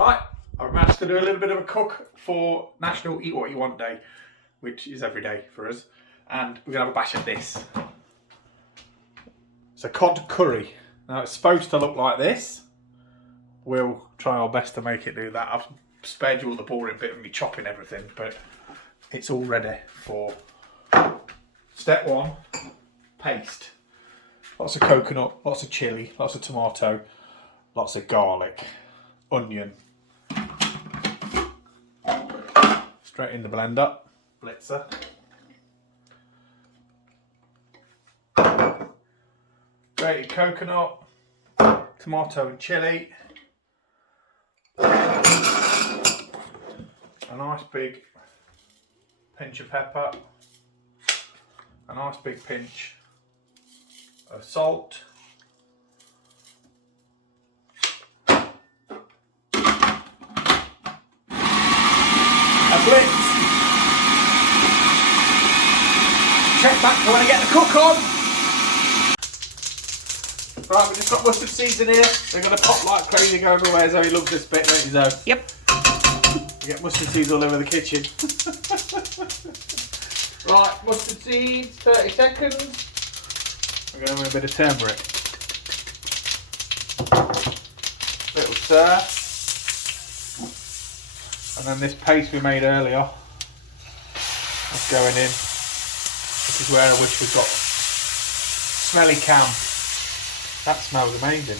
Right, I've managed to do a little bit of a cook for National Eat What You Want Day, which is every day for us. And we're going to have a bash at this. It's a cod curry. Now it's supposed to look like this. We'll try our best to make it do that. I've spared you all the boring bit of me chopping everything, but it's all ready for step one, paste. Lots of coconut, lots of chilli, lots of tomato, lots of garlic, onion. Straight in the blender, blitzer. Grated coconut, tomato and chilli. A nice big pinch of pepper. A nice big pinch of salt. A blitz. Check back for when I get the cook on. Right, we've just got mustard seeds in here. They're going to pop like crazy, go everywhere. Zoe loves this bit, don't you, Zoe? Yep. You get mustard seeds all over the kitchen. Right, mustard seeds, 30 seconds. We're going with a bit of turmeric. Little stir. And then this paste we made earlier. That's going in. This is where I wish we'd got smelly cam. That smells amazing.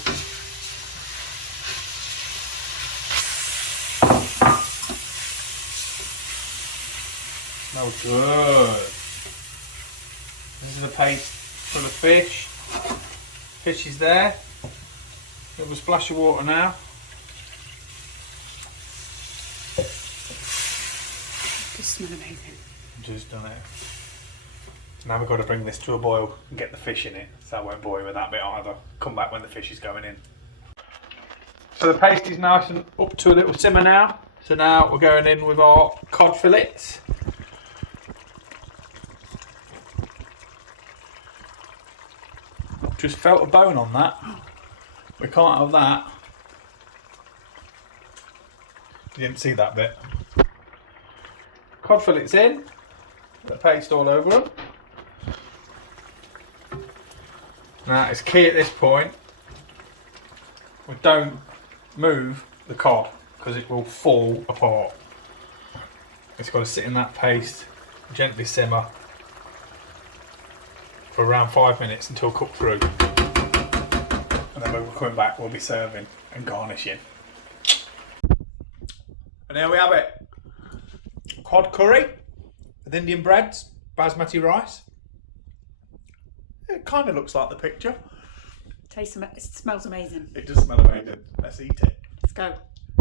Smells good. This is the paste for the fish. Fish is there. Little splash of water now. Just smell amazing. Just done it. Now we've got to bring this to a boil and get the fish in it, so I won't bore you with that bit either. Come back when the fish is going in. So the paste is nice and up to a little simmer now. So now we're going in with our cod fillets. Just felt a bone on that. We can't have that. You didn't see that bit. Cod fillets in. The paste all over them. Now it's key at this point, we don't move the cod because it will fall apart. It's got to sit in that paste, gently simmer for around 5 minutes until cooked through. And then when we're coming back, we'll be serving and garnishing. And there we have it. Cod curry with Indian breads, basmati rice. It kind of looks like the picture. It smells amazing. It does smell amazing. Let's eat it. Let's go.